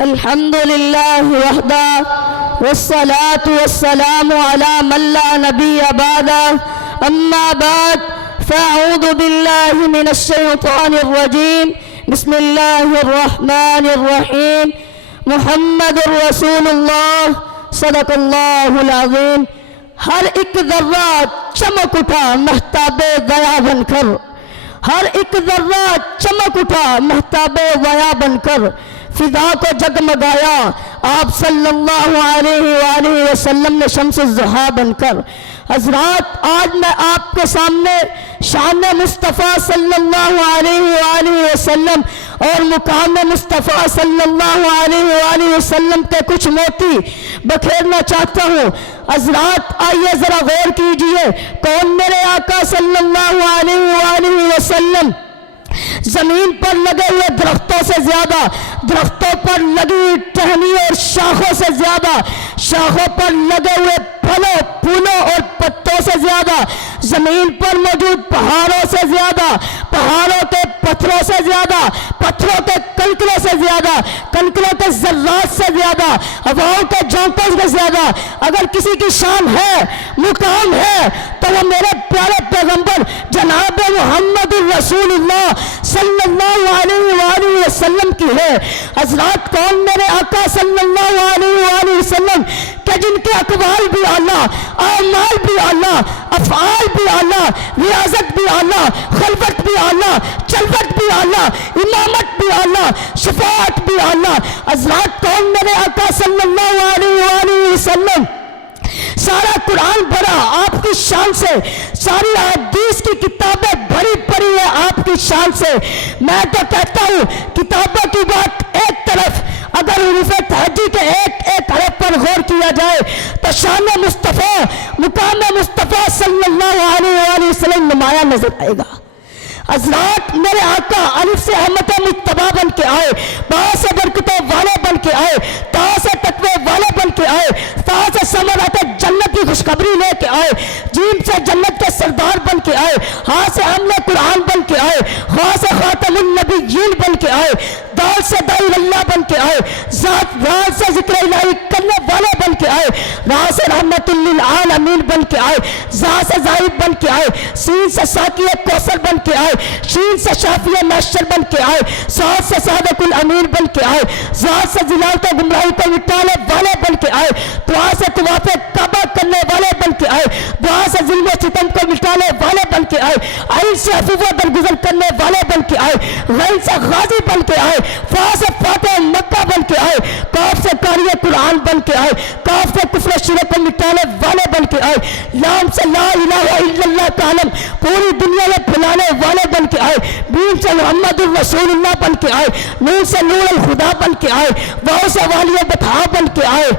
الحمد لله وحده والصلاة والسلام على من لا نبي بعده أما بعد فأعوذ بالله من الشيطان الرجيم بسم الله الرحمن الرحيم محمد رسول اللہ صدق اللہ العظیم. ہر ایک ذرہ چمک اٹھا مہتاب ضیا بن کر، ہر ایک ذرہ چمک اٹھا مہتاب ضیا بن کر، فضا کو جگمگایا آپ صلی اللہ علیہ وآلہ وسلم نے شمس الضحیٰ بن کر. حضرات، آج میں آپ کے سامنے شان مصطفیٰ صلی اللہ علیہ وآلہ وسلم اور مقام مصطفیٰ صلی اللہ علیہ وآلہ وسلم کے کچھ موتی بکھیرنا چاہتا ہوں. حضرات، آئیے ذرا غور کیجئے، کون میرے آقا صلی اللہ علیہ وآلہ وسلم زمین پر لگے ہوئے درختوں سے زیادہ، درختوں پر لگی ٹہنی اور شاخوں سے زیادہ، شاخوں پر لگے ہوئے پھلوں پھولوں اور پتوں سے زیادہ، زمین پر موجود پہاڑوں سے زیادہ، پہاڑوں کے پتھروں سے زیادہ، پتھروں کے کنکروں سے زیادہ، کنکروں کے ذرات سے زیادہ، ہواؤں کے جھونکوں سے زیادہ اگر کسی کی شان ہے، مقام ہے، تو وہ میرے پیارے پیغمبر جناب محمد الرسول اللہ صلی اللہ علیہ وآلہ وسلم کی ہے. حضرات، کون میرے آقا صلی اللہ علیہ وآلہ وسلم کہ جن کے اقوال بھی اعلیٰ، اعمال بھی اعلیٰ، افعال بھی اعلیٰ، ریاضت بھی اعلیٰ، خلوت بھی اعلیٰ، چلوت بھی اعلیٰ، امامت بھی اعلیٰ، شفاعت بھی اعلیٰ. حضرات، کون میرے آقا صلی اللہ علیہ وآلہ وسلم سارا قرآن بھرا آپ کی شان سے، ساری حدیث کی کتابیں بھری پڑی ہے آپ کی شان سے. میں تو کہتا ہوں کتابوں کی بات ایک طرف، اگر حروف تہجی کے ایک ایک حرف پر غور کیا جائے تو شان مصطفیٰ، مقام مصطفیٰ صلی اللہ علیہ وآلہ وسلم نمایاں نظر آئے گا. حضرات، میرے آقا الف سے احمد مجتبیٰ بن کے آئے، با سے برکتوں والے بن کے آئے، تا سے تقوی والے بن کے آئے، تا سے ثمرات جنت کی خوشخبری لے کے آئے، جیم سے جنت کے سردار بن کے آئے، ہاں سے حمل قرآن بن کے آئے، خواہ سے خاتم النبیین بن کے آئے، دال سے دائی اللہ بن کے آئے، ذات راز سے ذکر الہی کرنے والے بن کے آئے، راز سے رحمت للعالمین بن کے آئے، ذا سے زاہد بن کے آئے، سین سے ساقی کوثر بن کے آئے، شین سے شافی محشر بن کے آئے، سعاد سے صادق الامین بن کے آئے، ذات سے ذلالت و گمراہی کو مٹانے والے بن کے آئے، دعا سے طواف کعبہ کرنے والے بن کے آئے، دعا سے ظلم و ستم کو مٹانے والے بن کے آئے، عین سے عفو و درگزر کرنے والے بن کے آئے، غین سے غازی بن کے آئے، فا سے فاتح مکہ بن کے آئے، کاف سے قاری قرآن بن کے آئے، کاف سے کفر و شرک کو مٹانے والے بن کے آئے، لام سے لا الہ الا اللہ کا علم پوری دنیا میں پھیلانے والے بن کے آئے، بین سے محمد الرسول اللہ بن کے آئے، نور سے نور الخدا بن کے آئے، واو سے والی بطحا بن کے آئے،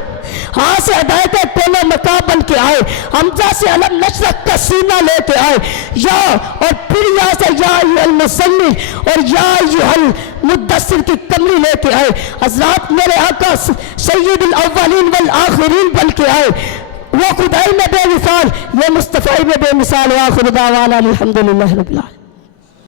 ہاں سے ہدایت کون مکہ بن کے آئے، حمزہ سے علم نشرت کا سینہ لے کے آئے، یا اور پھر یا سے یا ایھا المزمل اور یا ایھا المدثر کی کمری لے کے آئے. حضرات، میرے آقا سید الاولین والآخرین بن کے آئے، وہ خدائی میں بے مثال، یہ مصطفی میں بے مثال. وآخر دعوانا الحمدللہ رب العالمین.